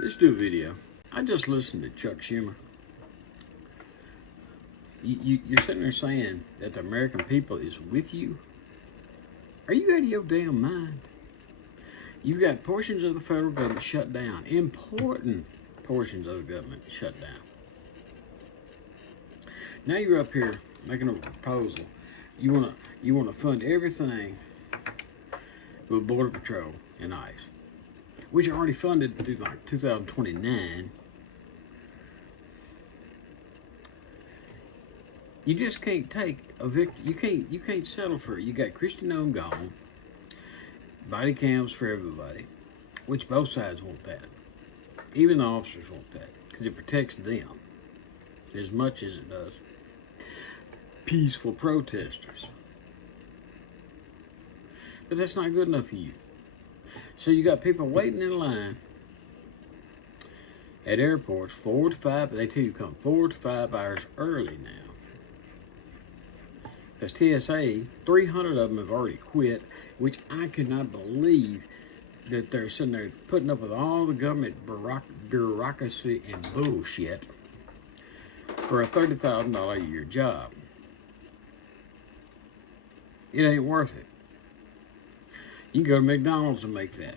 Let's do a video. I just listened to Chuck Schumer. You're sitting there saying that the American people is with you. Are you out of your damn mind? You've got portions of the federal government shut down. Important portions of the government shut down. Now you're up here making a proposal. You wanna fund everything with Border Patrol and ICE, which are already funded through like 2029. You just can't take a victory. You can't settle for it. You got Christian owned gone, body cams for everybody, which both sides want that. Even the officers want that because it protects them as much as it does peaceful protesters. But that's not good enough for you. So you got people waiting in line at airports 4 to 5. They tell you come 4 to 5 hours early now. Because TSA, 300 of them have already quit, which I could not believe that they're sitting there putting up with all the government bureaucracy and bullshit for a $30,000 a year job. It ain't worth it. You can go to McDonald's and make that.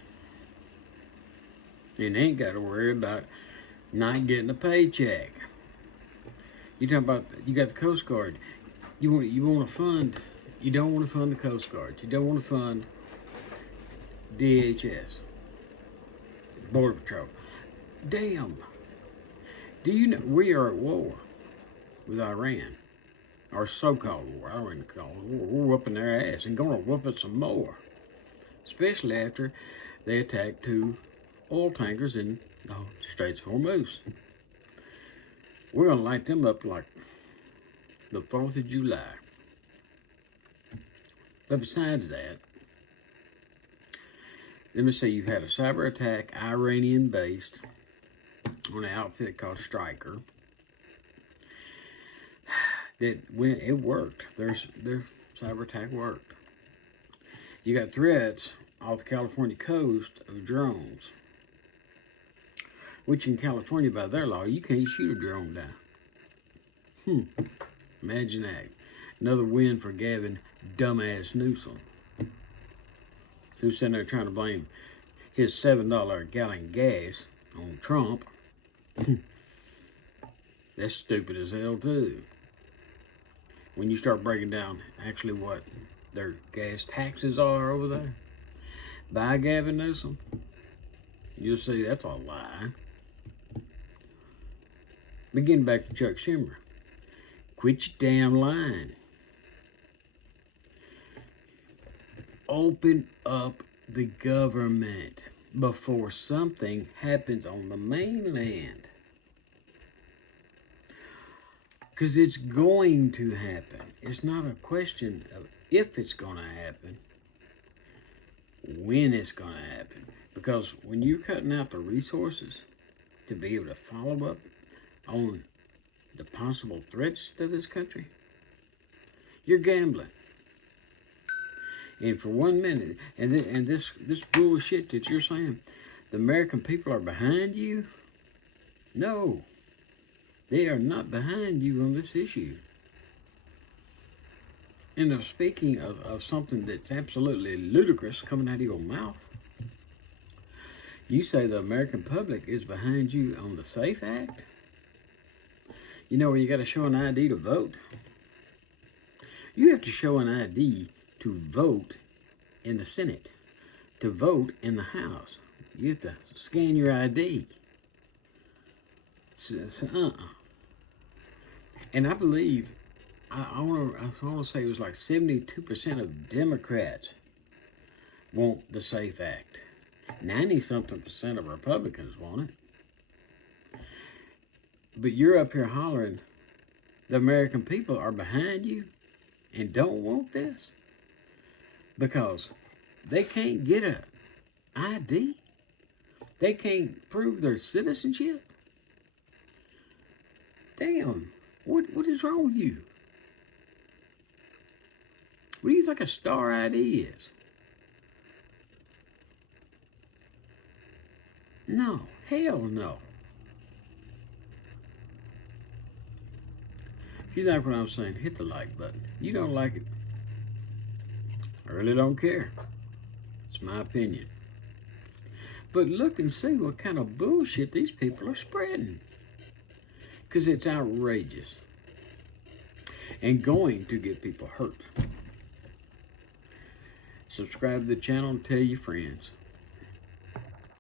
And they ain't got to worry about not getting a paycheck. You talking about, you got the Coast Guard. You want to fund, you don't want to fund the Coast Guard. You don't want to fund DHS, Border Patrol. Damn. Do you know we are at war with Iran? Our so-called war. I don't even call it war. We're whooping their ass and going to whoop it some more. Especially after they attacked 2 oil tankers in the Straits of Hormuz. We're going to light them up like the 4th of July. But besides that, let me say you've had a cyber attack, Iranian-based, on an outfit called Stryker. That when it worked, their cyber attack worked. You got threats off the California coast of drones, which in California, by their law, you can't shoot a drone down. Imagine that. Another win for Gavin dumbass Newsom, who's sitting there trying to blame his $7 a gallon gas on Trump. That's stupid as hell too. When you start breaking down actually what their gas taxes are over there by Gavin Newsom, you'll see that's a lie. But getting back to Chuck Schumer, quit your damn lying. Open up the government before something happens on the mainland. Because it's going to happen. It's not a question of if it's going to happen, when it's going to happen. Because when you're cutting out the resources to be able to follow up on the possible threats to this country, you're gambling. And for 1 minute, and this bullshit that you're saying, the American people are behind you? No, they are not behind you on this issue. And of speaking of something that's absolutely ludicrous coming out of your mouth, you say the American public is behind you on the SAFE Act? You know where you got to show an ID to vote? You have to show an ID to vote in the Senate, to vote in the House. You have to scan your ID. And I believe, I want to say it was like 72% of Democrats want the SAFE Act. 90-something% of Republicans want it. But you're up here hollering the American people are behind you and don't want this because they can't get an ID. They can't prove their citizenship. Damn, what is wrong with you? What do you think a star ID is? No, hell no. If you like what I'm saying, hit the like button. You don't like it, I really don't care. It's my opinion. But look and see what kind of bullshit these people are spreading. Because it's outrageous and going to get people hurt. Subscribe to the channel and tell your friends.